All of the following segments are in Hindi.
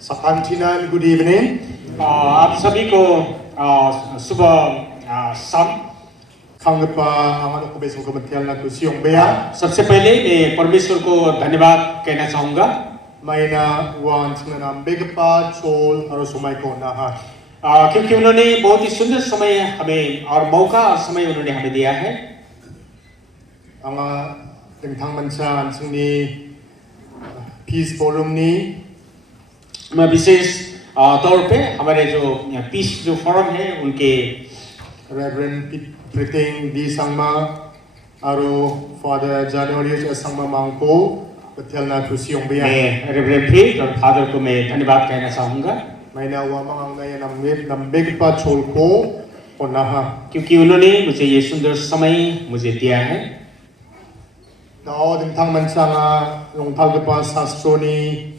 Sakantinan, good evening. आप सभी को सुबह शाम। Kangpa aman ko beso ko matial na kusiyong beya. सबसे पहले मैं परमेश्वर को धन्यवाद कहना चाहूँगा। May na wan sinanam begpa chol haro sumay ko na ha. क्योंकि उन्होंने बहुत ही सुंदर समय हमें और मौका और समय उन्होंने हमें दिया है। Anga tengtang mansa ansingni peace forum ni. मैं विशेष तौर पे हमारे जो पीस जो फोरम है उनके Reverend Priting D Sangma aro Father January Sangma Mangko matial na kusiyong beya. मैं रेवरेंड प्रीत और फादर को मैं धन्यवाद कहना चाहूँगा। May na wa mang na yan nam begpa chol ko na ha. क्योंकि उन्होंने मुझे ये सुंदर समय मुझे दिया है। Now tengtang mansa nga yung talgapa sastro ni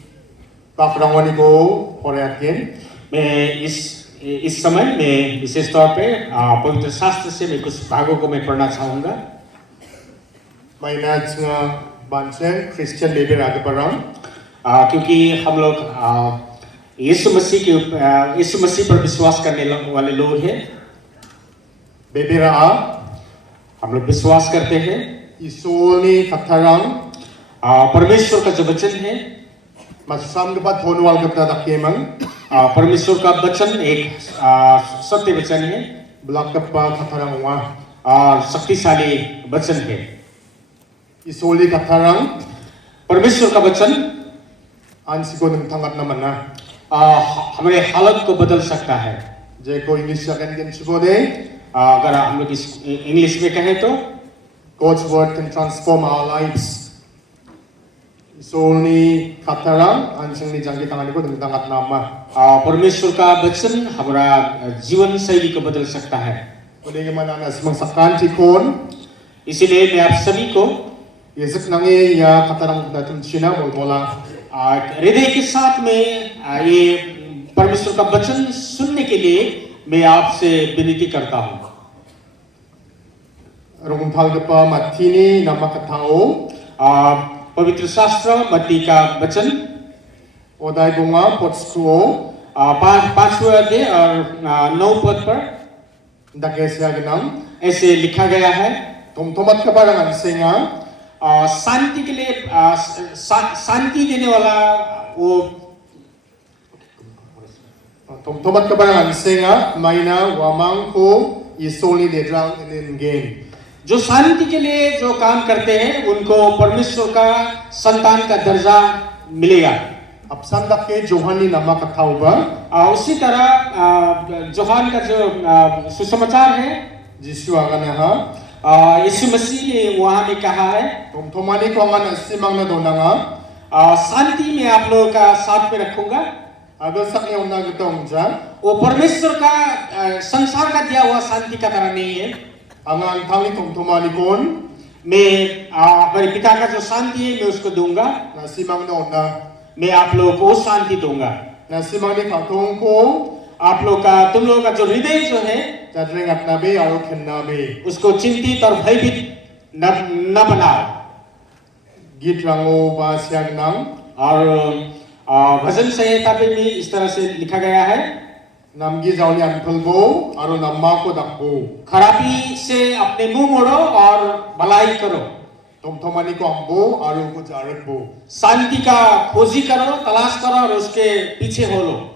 Pakrangwani ko horeatin. मैं इस समय में विशेष तौर पे पवित्र शास्त्र से मैं कुछ भागों को मैं पढ़ना चाहूँगा। May na nga bansen Christian leader आगे पढ़ाऊं. क्योंकि हम लोग यीशु मसीह पर विश्वास करने वाले लोग हैं। Bebera हम लोग विश्वास करते हैं isoni katarang परमेश्वर का जो वचन है, masam dapat honwal gapna dakemang परमेश्वर का वचन एक सत्य वचन है blak kapa katarang wa और शक्तिशाली वचन है। isoli katarang परमेश्वर का वचन ansiko ng tangat naman na हमारे हालत को बदल सकता है। je ko English akan kan sibode अगर हम लोग इंग्लिश में कहें तो God's word can transform our lives. Isoli katarang ansing ni jangki tangan ko ng tangat nama. परमेश्वर का वचन हमारा जीवन शैली को बदल सकता है। Uli naman ang asimang sakan tikon इसीलिए मैं आप सभी को Yesak nangi ya katarang natin sina mola हृदय के साथ में ये परमेश्वर का वचन सुनने के लिए मैं आपसे विनती करता हूँ। rong talgapa matini nama katao पवित्र शास्त्र मत्ती का वचन oday bunga potskuo पांचवें अध्याय और 9 पद पर dakesya ganang ऐसे लिखा गया है, tomtomat ka parang ansinga शांति के लिए शांति देने वाला वो tomtomat ka parang ansinga mayna wamang ko isoli ledrang in game जो शांति के लिए जो काम करते हैं उनको परमेश्वर का संतान का दर्जा मिलेगा। apsan dake johani nama katao ba उसी तरह जोहान का जो सुसमाचार है Jisu agana ha यीशु मसीह ने वहाँ में कहा है tomtomani ko angan asimang na donanga शांति में आप लोगों का साथ में रखूंगा। agal sak yung nagatong ja वो परमेश्वर का संसार का दिया हुआ शांति का तरह नहीं है। angan tangi tomtomani kon मैं अपने पिता का जो शांति है मैं उसको दूंगा, na simang na ona मैं आप लोगों को शांति दूंगा। na simang ni katong ko आप लोग का तुम लोगों का जो हृदय जो है jadring at nabe aro ken nabe उसको चिंतित और भयभीत न बनाओ। git rango ba siyang nang और भजन संहिता पे भी इस तरह से लिखा गया है, namgi zawni anpulbo aro namma ko dakbo खराबी से अपने मुंह मोड़ो और भलाई करो, tomtomani ko ambo aro ko jarakbo शांति का खोजी करो, तलाश करो और उसके पीछे हो लो।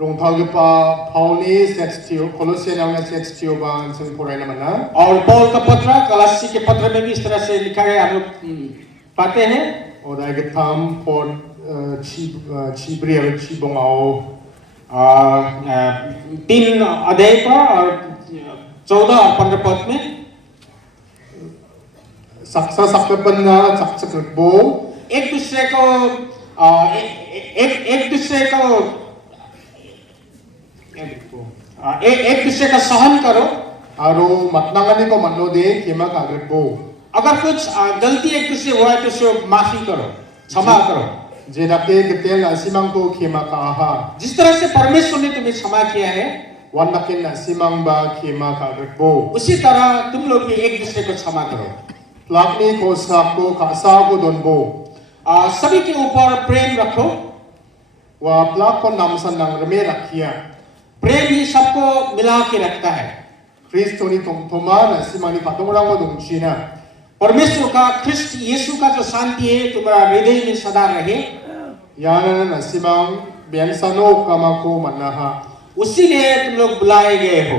rong talgapa pauli setstio Colossian ang setstio ba sing poray naman na और पौल का पत्र कलासी के पत्र में भी इस तरह से लिखा गया हम लोग पाते हैं। oday gatam por chibri aro chibongao 3 अध्याय पर और 14 और 15 पद में saksa sakkapan na saksakrbo एक दूसरे को एक दूसरे का सहन करो। aro matnangani ko manode kima kagrbo अगर कुछ गलती एक दूसरे हुआ है तो उसको माफी करो, क्षमा करो। jedake getel asimang ko kima kaaha जिस तरह से परमेश्वर ने तुम्हें क्षमा किया है wanakin asimang ba kima kagrbo उसी तरह तुम लोग भी एक दूसरे को क्षमा करो। lakni ko sakbo kasa ko donbo सभी के ऊपर प्रेम रखो। wa plak kon nam san nang reme rakhia प्रेम ही सबको मिला के रखता है। Kristo ni thoma na simani patongrang mo dong china परमेश्वर का ख्रिस्ट यीशु का जो शांति है तुम्हारा हृदय में सदा रहे, yana na simang bian sano kamako manaha उसीलिए तुम लोग बुलाए गए हो।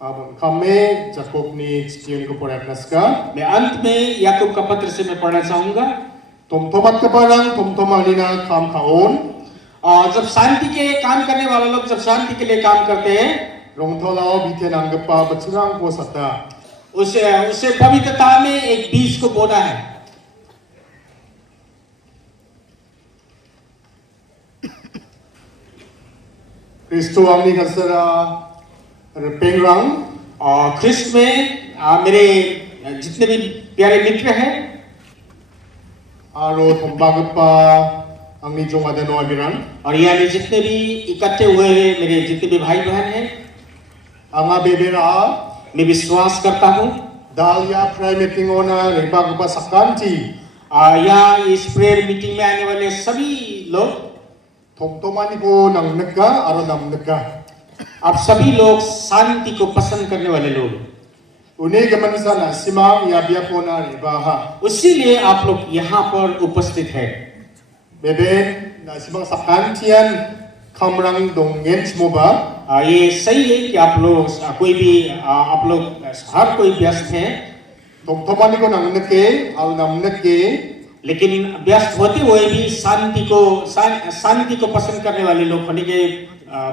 abon kame Jacob ni chiyon ko porak naska मैं अंत में याकूब का पत्र से मैं पढ़ना चाहूंगा। tomtomat ka parang tomtomani na kam kaon और जब शांति के काम करने वाले लोग जब शांति के लिए काम करते हैं, rongtholao bithen anggapa bachurang ko sata उसे पवित्रता में एक बीज को बोना है। Kristo ang ni kasara pengrang और ख्रिस्त में मेरे जितने भी प्यारे मित्र हैं, aro thombagapa ang ni jong adano abiran और यहाँ में जितने भी इकट्ठे हुए हैं मेरे जितने भी भाई बहन हैं, anga bebera मैं विश्वास करता हूँ dalya prayer meeting ona rebagapa sakanti यहाँ इस प्रेयर मीटिंग में आने वाले सभी लोग, thomtomani ko nang nagka aro nam nagka आप सभी लोग शांति को पसंद करने वाले लोग, uni gaman sana simang yabia ko na rebaha उसीलिए आप लोग यहाँ पर उपस्थित हैं। beben na simang sakantian kamrang dongen smoba ये सही है कि आप लोग कोई भी आप लोग हर कोई व्यस्त है, thomtomani ko nang nagke al nam nagke लेकिन व्यस्त होते हुए भी शांति को पसंद करने वाले लोग होने के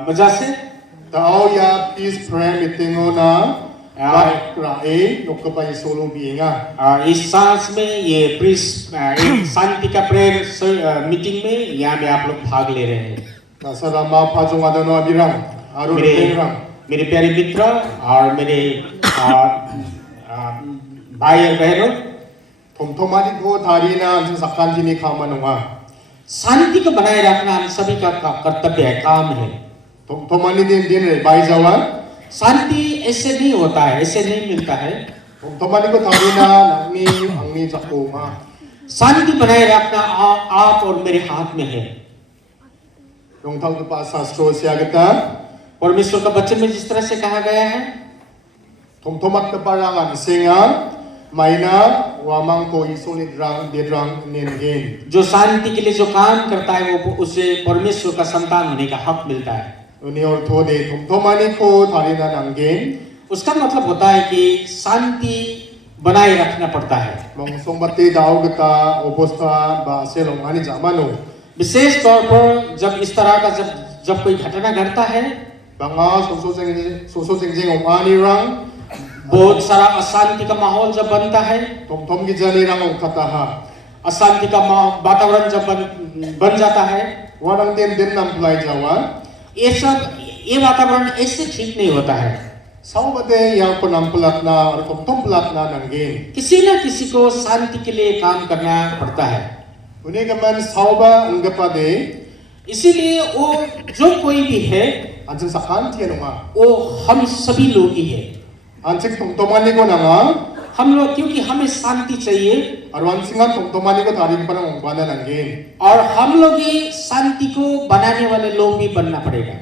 वजह से tao ya peace prayer meeting ona rae nokapa solo bienga इस सांस में ये शांति का प्रेयर मीटिंग में यहाँ में आप लोग भाग ले रहे हैं। nasarama pajong adano abirang aro pengrang मेरे प्यारे मित्र और मेरे भाई और बहनों, thomtomani ko tharina ang sakanti ni kamanonga शांति को बनाए रखना हम सभी का कर्तव्य है, काम है। thomtomani din re bai jawan शांति ऐसे नहीं होता है, ऐसे नहीं मिलता है। thomtomani ko tharina nangni angni jakonga शांति बनाए रखना आप और मेरे हाथ में है। rongthal ko pa sastro siagata परमेश्वर का वचन में जिस तरह से कहा गया है, thomtomat ka parangan singa maina wamang ko isolid rang dedrang nengen जो शांति के लिए जो काम करता है वो उसे परमेश्वर का संतान होने का हक मिलता है। uni ortho de thomtomani ko tharina nangen उसका मतलब होता है कि शांति बनाए रखना पड़ता है। mong songbati daugata oposta ba selong ani jamano विशेष तौर पर जब इस तरह का जब कोई घटना घटता है, banga soso jengjeng omani rang बहुत सारा अशांति का माहौल जब बनता है, thomthom gi jani rang okataha अशांति का वातावरण जब बन जाता है, wanang den nam plai jawa ये वातावरण ऐसे ठीक नहीं होता है। saubade yang ko nam plat na or thomthom plat na nangen किसी न किसी को शांति के लिए काम करना पड़ता है। uni gaman sauba anggapa de इसीलिए वो जो कोई भी है anjing sakanti anunga वो हम सभी लोग ही है। anjing thomtomani ko nanga हम लोग, क्योंकि हमें शांति चाहिए arwan singa thomtomani ko tarik parang ongpana nangen और हम लोग ही शांति को बनाने वाले लोग भी बनना पड़ेगा।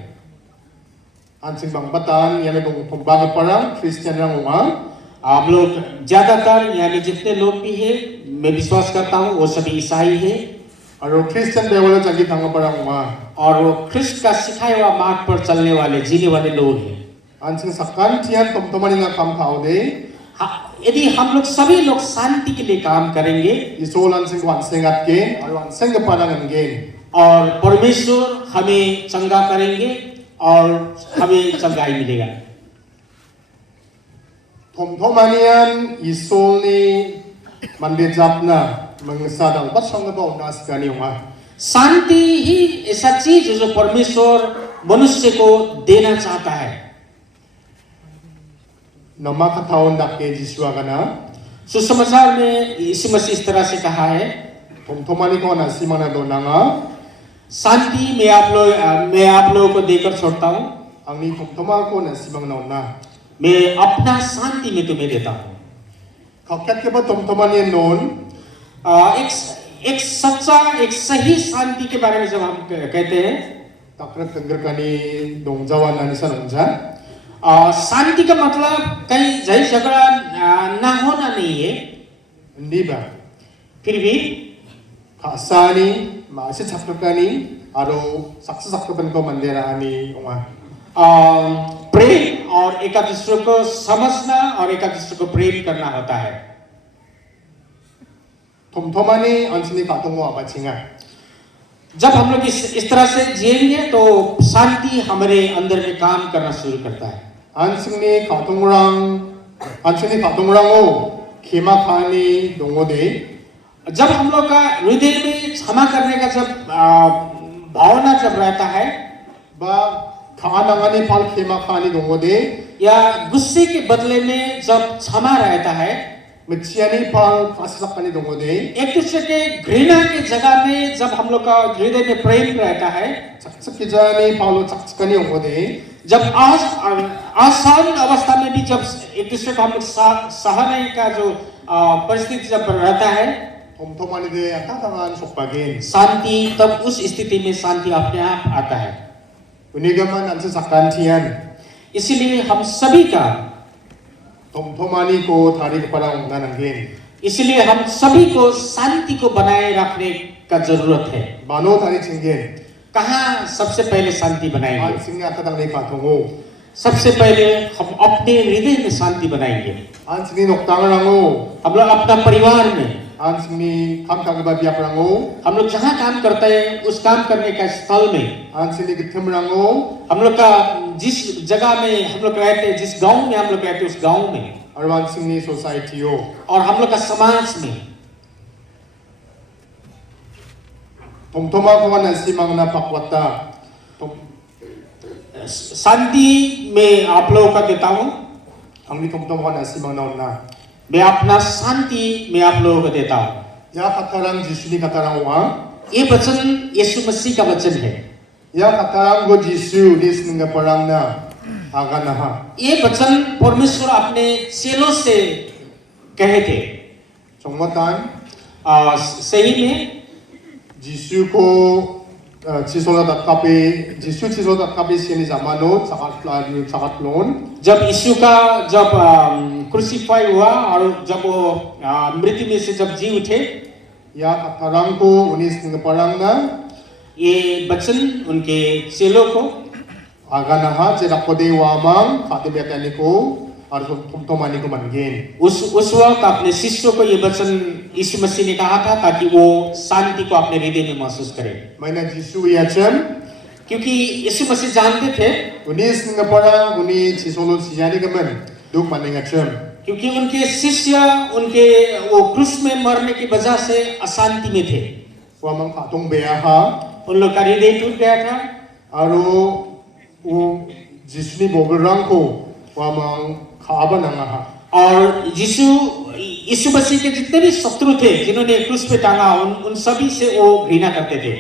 anjing bangbatan yan dong thombaga parang Christian rang unga आप लोग ज्यादातर यानी जितने लोग भी है, मैं विश्वास करता हूँ वो सभी ईसाई है aro Christian bewala jagi thanga parang unga और वो ख्रिस्त का सिखाया हुआ मार्ग पर चलने वाले जीने वाले लोग हैं। anjing sakantian thomtomani na kam khaude यदि हम लोग सभी लोग शांति के लिए काम करेंगे isol anjing wan sengat ke arwan senga parang ngen और परमेश्वर हमें चंगा करेंगे और हमें चंगाई मिलेगा। thomtomanian isol ni mande japna mangsadang basang ba unas kani unga शांति ही ऐसा चीज है जो परमेश्वर मनुष्य को देना चाहता है। nama kataon dakke jiswa kana सुसमाचार में यीशु मसीह इस तरह से कहा है, thomtomani ko na simana do nanga शांति मैं आप लोगों को देकर छोड़ता हूँ, angni thomthoma ko na simang nauna मैं अपना शांति में तुम्हें देता हूँ। kakkat ke ba thomtomani non एक सच्चा एक सही शांति के बारे में जब हम कहते हैं, takrak tenggerkani dongjawan nani sanonja शांति का मतलब कहीं झगड़ा झगड़ा ना होना नहीं है, hindi ba फिर भी kasani maasi chakrukani aro saksa-sakrupan ko mandera ani unga प्रेम और एक दूसरे को समझना और एक दूसरे को प्रेम करना होता है। thomthomani ansini katongo abachinga जब हम लोग इस तरह से जिएंगे तो शांति हमारे अंदर में काम करना शुरू करता है। ansini katongrango khimakhani dongode जब हम लोग का हृदय में क्षमा करने का जब भावना जब रहता है ba khanangani phal khimakhani dongode या गुस्से के बदले में जब क्षमा रहता है, mchiani phal kasakani dongode एक दूसरे के घृणा के जगह में जब हम लोग का हृदय में प्रेम रहता है, chakchakijani phalo chakchakani dongode जब आसान अवस्था में भी जब एक दूसरे को हम लोग सहने का जो परिस्थिति जब रहता है, thomthomani de atatangan sokpagin शांति तब उस स्थिति में शांति अपने आप आता है। unigaman ansa sakantian इसीलिए हम सभी का thomthomani ko thari parang nanangin इसलिए हम सभी को शांति को बनाए रखने का जरूरत है। bano thari chingen कहाँ सबसे पहले शांति बनाएंगे? ansini atatang nei katongo सबसे पहले हम अपने हृदय में शांति बनाएंगे। ansini noktangango हम लोग अपना परिवार में, ansini khamkagba biaprango हम लोग जहाँ काम करते हैं उस काम करने का स्थल में, ansini githemrango हम लोग का जिस जगह में हम लोग रहते हैं, जिस गांव में हम लोग रहते हैं उस गांव में, aro ansini society o और हम लोग का समाज में thomthoma ko nasimangna pakwata शांति में आप लोगों का देता हूँ। angni thomthoma ko nasimangna onna मैं अपना शांति मैं आप लोगों को देता हूँ। ya katarang jisuni katarang wa ये वचन यीशु मसीह का वचन है। ya katarang go jisu lisninga parangna aganaha ये वचन परमेश्वर अपने चेलों से कहे थे। 정말단 सही में jisu ko chisola datkape jisu chisola datkape siani zamano chakatlon जब यीशु का जब क्रूसिफाई हुआ और जब वो मृत्यु में से जब जी उठे, ya katarang ko unisninga parangna ये वचन उनके चेलों को aganaha cherakode wamang khatebetani ko aro thomthomani ko mangin उस वक्त अपने शिष्यों को ये वचन यीशु मसीह ने कहा था ताकि वो शांति को अपने हृदय में महसूस करें, maina jisu yachem क्योंकि यीशु मसीह जानते थे unisninga parang uni chisolo siyani gaman duk maningachem क्योंकि उनके शिष्य उनके वो क्रूस में मरने की वजह से अशांति में थे, wamang khatong beaha उन लोग का हृदय टूट गया था aro u jisuni bograng ko wamang khaba nangaha और यीशु मसीह के जितने भी शत्रु थे जिन्होंने क्रूस पे टांगा उन सभी से वो घृणा करते थे।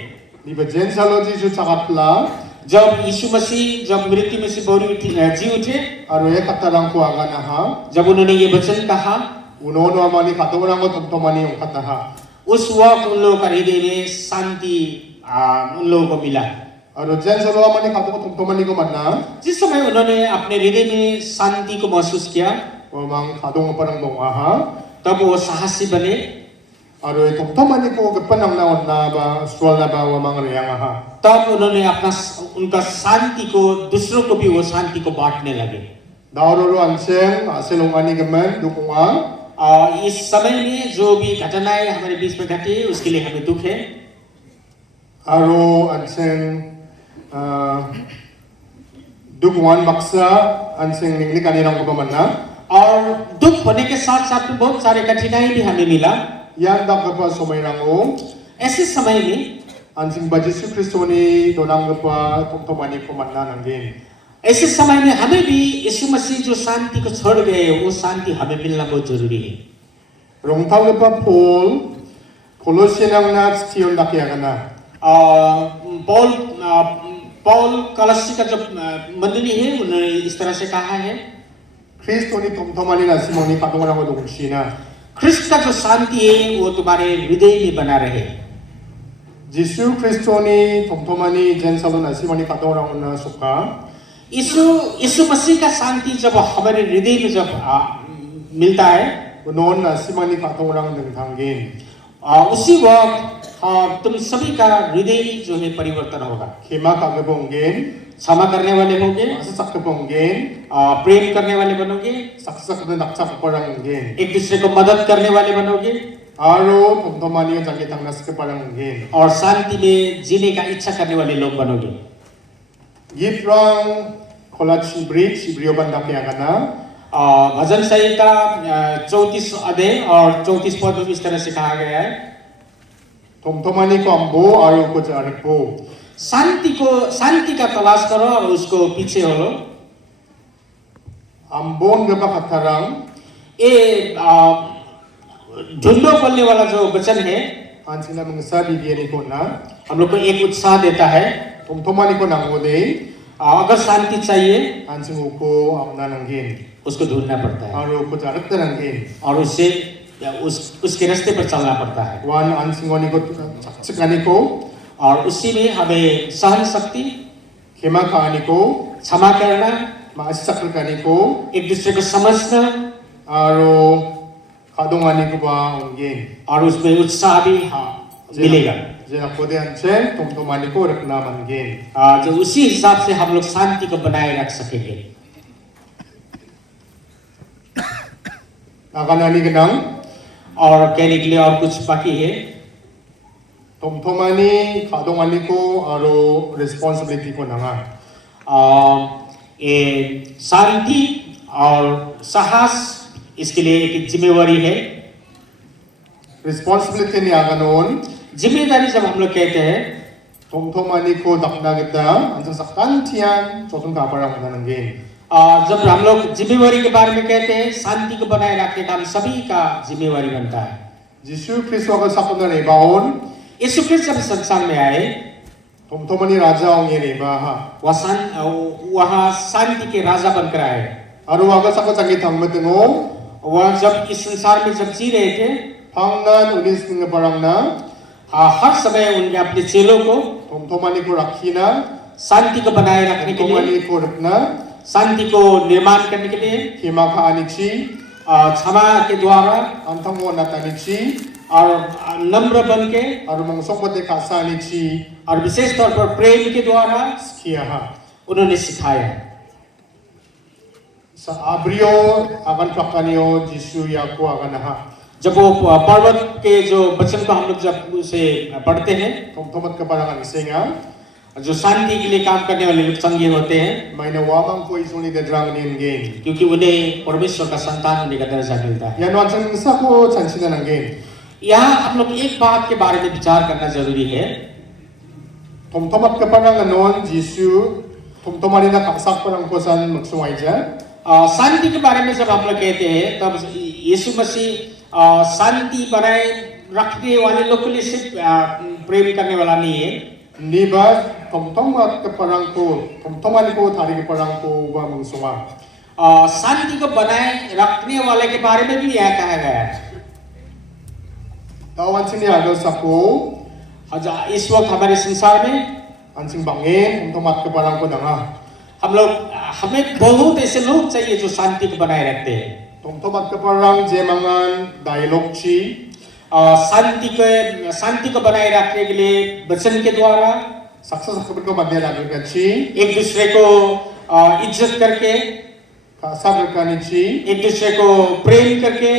liba jensalo jisu chakatla जब यीशु मसीह जब मृत्यु में से जी उठे, aro e katarang ko aganaha जब उन्होंने ये वचन कहा, unono amani khatograng ko thomthomani ongkataha उस वक्त उन लोगों का हृदय में शांति उन लोगों को मिला। aro jensalo amani khatoko thomthomani ko manna जिस समय उन्होंने अपने हृदय में शांति को महसूस किया, wamang khatong parang bongaha तब वो साहसी बने aro e thomthomani ko gapanang naon na ba swal na ba wamang reangaha तब उन्होंने उनका शांति को दूसरों को भी वो शांति को बांटने लगे। dauroro anseng aselongani gaman dukunga इस समय में जो भी घटनाएं हमारे बीच में घटी उसके लिए हमें दुख है। aro anseng dukungan baksa anseng ningli kaninang ko manna और दुख होने के साथ साथ में बहुत सारे कठिनाई भी हमें मिला। yan dakapa somayrango ऐसे समय में anseng ba Jesu Kristo ni donang pa thomthomani ko manna nangin ऐसे समय में हमें भी यीशु मसीह जो शांति को छोड़ गए वो शांति हमें मिलना बहुत जरूरी है। rongthau pa Paul Colossianang na tion dakiagana Paul कलस्सी का जो मंडली है उन्होंने इस तरह से कहा है, Kristo ni thomthomani na simoni katongrango dongshina ख्रिस्त का जो शांति है वो तुम्हारे हृदय में बना रहे। Jisu Kristoni tomtomani jen salon asimani katorang na suka. यीशु मसीह का शांति जब हमारे हृदय में जब मिलता है, Unon asimani katorang ng tanggin. उसी वक्त तुम सभी का हृदय जो है परिवर्तन होगा। Kima kagabonggen, क्षमा करने वाले होंगे, masasakabonggen, प्रेम करने वाले बनोगे, saksak na naksak paranggen. एक दूसरे को मदद करने वाले बनोगे, Aro tomtomani jangitang naskapalanggen. और शांति में जीने का इच्छा करने वाले लोग बनोगे। Yitrang Kolachi Bridge, Ibrio Bandaki Agana. भजन संहिता 34 अध्याय और 34 पद में इस तरह से कहा गया है, Tomtomani ko ambo, aro ko jarikpo. शांति का तलाश करो और उसको पीछे हो। Ambon gaba katarang, ये ढूंढो बोलने वाला जो वचन है, ansila mangsa bibiyani ko na. हम लोग को एक उत्साह देता है। Tomtomani ko nangode, अगर शांति चाहिए ansingu ko amnanangin. उसको ढूंढना पड़ता है Aro ko jaraktanangin. और उसके रास्ते पर चलना पड़ता है, Wan ansingoni ko saksikani ko, और उसी में हमें सहन शक्ति, kima kaani ko, क्षमा करना, maasakrakani ko, एक दूसरे को समझना aro kadongani ko ba ongin. और उसमें उत्साह भी मिलेगा। Jena ko de anchen, tomtomani ko reknamangin. जो उसी हिसाब से हम लोग शांति को बनाए रख सकेंगे। Nakanani ganang, और कहने के लिए और कुछ बाकी है, tomtomani kadongani ko, aro responsibility ko na nga. ये शांति और साहस इसके लिए एक जिम्मेवारी है। Responsibility ni aganon, जिम्मेदारी जब हम लोग कहते हैं, tomtomani ko dakna kita, ansang saktan tiyan, chotong kaparang nanangin. जब हम लोग जिम्मेवारी के बारे में कहते हैं, शांति को बनाए रखने का हम सभी का जिम्मेवारी बनता है। Jisu Kristo ka sakon na ibaon, यीशु ख्रिस्त जब संसार में आए, tomtomani raja ong ibaha. वहाँ शांति के राजा बनकर आए। Aro aga sakon sakit ang matengo, वह जब इस संसार में जब जी रहे थे, pangnan ulis ng parang na, हर समय उनके अपने चेलों को tomtomani ko rakhina, शांति को बनाए रखने के लिए, tomtomani ko rakna, शांति को निर्माण करने के लिए, kima kaanichi, क्षमा के द्वारा antang mo natanichi, और नम्र बन के, aro mangsokpate kasanichi, और विशेष तौर पर प्रेम के द्वारा kiyaha. उन्होंने सिखाया। Sa abrio akan kakanyo Jisu yaku akan naha. जब वो पर्वत के जो वचन को हम लोग जब उसे पढ़ते हैं, Tomtomat ka parang senga, जो शांति के लिए काम करने वाले लोग संगी होते हैं, may nawamang ko isuni de drang nin game. क्योंकि उन्हें परमेश्वर का संतान होने का दर्जा मिलता है। Yan wansang isa ko chansina ng game. यहाँ हम लोग एक बात के बारे में विचार करना जरूरी है। Tomtomat ka parang anon Jisu, tomtomani na kaksak parang kosan magsungay dyan. शांति के बारे में जब हम लोग कहते हैं, तब यीशु मसीह शांति बनाए रखने वाले लोग के लिए सिर्फ प्रेम करने वाला नहीं है। Hindi ba tomtomat ka parang ko, tomtomani ko tari ka parang ko ba magsunga. शांति को बनाए रखने वाले के बारे में भी यह कहा गया है। Tawan sini agad sa ko, इस वक्त हमारे संसार में ansing bangin, tomtomat ka parang ko na nga. हमें बहुत ऐसे लोग चाहिए जो शांति को बनाए रखते हैं। Tomtomat ka parang jemangan dialogue chi, शांति को बनाए रखने के लिए वचन के द्वारा, saksa sa kapit ko madya lagi ka chi, एक दूसरे को इज्जत करके, kasabag ka ni chi, एक दूसरे को प्रेम करके,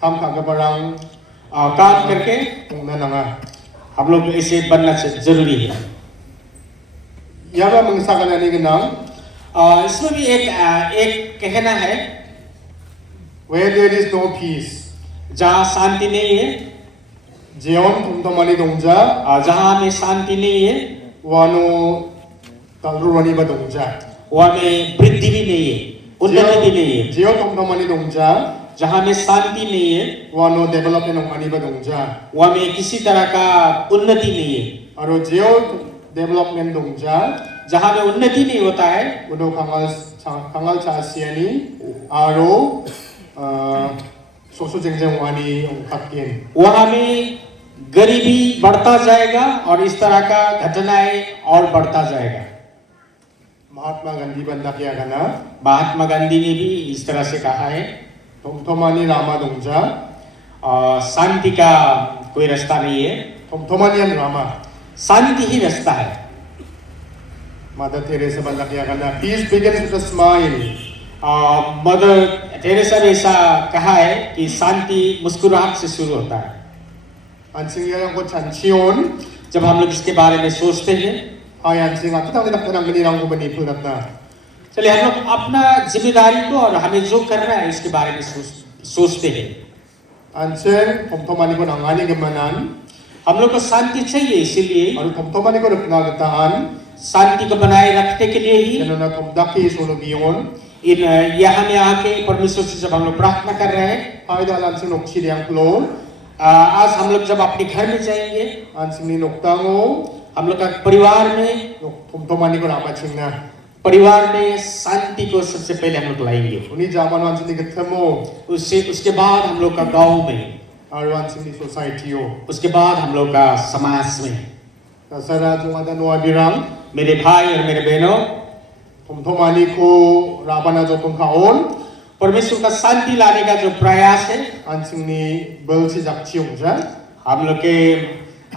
kam ka ka parang काम करके kung na nga. हम लोग ऐसे बनना जरूरी है। Yaba mga saka na ni ganang, इसमें भी एक कहना है, where there is no peace, जहाँ शांति नहीं है, jeon tomtomani dongja, जहाँ हमें शांति नहीं है, wano talurani ba dongja. वहाँ में वृद्धि भी नहीं है, उन्नति भी नहीं है। Jeon tomtomani dongja, जहाँ में शांति नहीं है, wano development ng ani ba dongja. वहाँ में किसी तरह का उन्नति नहीं है। Aro jeon development dongja, जहाँ में उन्नति नहीं होता है, uno kangal cha siani, aro 소수 쟁쟁 वानी उनखाकिन वहां में गरीबी बढ़ता जाएगा और इस तरह का घटनाएं और बढ़ता जाएगा। महात्मा गांधी बंदा क्या करना महात्मा गांधी ने भी इस तरह से कहा है, थोमथोमानी रामा दोंजा शांति का कोई रास्ता नहीं है, थोमथोमानियन रामा शांति ही रास्ता है। मदर टेरेसा बंदा क्या करना peace begins with a smile Mother Teresa ने ऐसा कहा है कि शांति मुस्कुराहट से शुरू होता है। 안싱이랑 고 잔치온 जब हम लोग इसके बारे में सोचते हैं, हाय 안싱아 तुतांग नक्तनांग गनीरांग बनी फुलकना चलिए हम लोग अपना जिम्मेदारी को और हमें जो करना है इसके बारे में सोचते हैं। 안싱 थोमथोमानी को नंगानी गमनान हम लोग को शांति चाहिए, इसीलिए और थोमथोमानी को रखना गतान शांति को बनाए रखने के लिए ही जनना थोमदाकी सोलोबियोन इन यहाँ में आके परमेश्वर से जब हम लोग प्रार्थना कर रहे हैं, हाय दालांसिंग नोक्सिरियांग क्लो आज हम लोग जब अपने घर में जाएंगे, 안싱니 녹당오 हम लोग का परिवार में थोमथोमानी को रामा छिंगना परिवार में शांति को सबसे पहले हम लोग लाएंगे। उन्हीं जामान वांसिनी गथमो उसके बाद हम लोग का गांव में, और वांसिनी सोसाइटीओ उसके बाद हम लोग का समाज में। तसरा जुमादा नोआबिरांग मेरे भाई और मेरे बहनों, थोमथोमानी को राबाना जो पंखाओन परमेश्वर का शांति लाने का जो प्रयास है, 안싱니 बलसी जाक्चियोंजा हम लोग के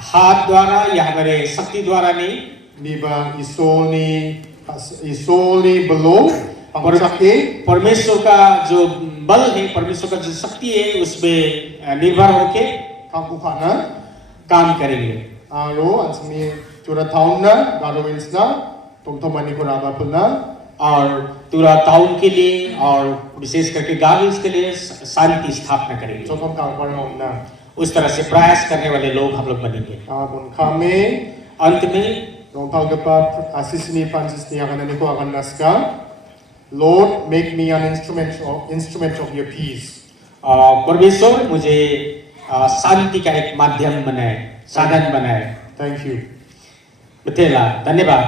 हाथ द्वारा या हमारे शक्ति द्वारा नहीं, निबा इsoलनी बलो पंगसाके परमेश्वर का जो बल है, परमेश्वर का जो शक्ति है, उसमें निर्भर होके काकुखाना काम करेंगे। आरो 안싱니 चुराथाउना गारोविंसना थोमथोमानी को राबापुना और पूरा टाउन के लिए और विशेष करके गार्डन्स के लिए शांति स्थापना करेंगे। जोतम कांगपारना उस तरह से प्रयास करने वाले लोग हम लोग बनेंगे। बुनखामे अंत में नोंथालगपा आसिसनी फ्रांसिसनी आगनानी को आगनास्का Lord make me an instrument of your peace परमेश्वर मुझे शांति का एक माध्यम बनाए, साधन बनाए। thank you बेटेला धन्यवाद।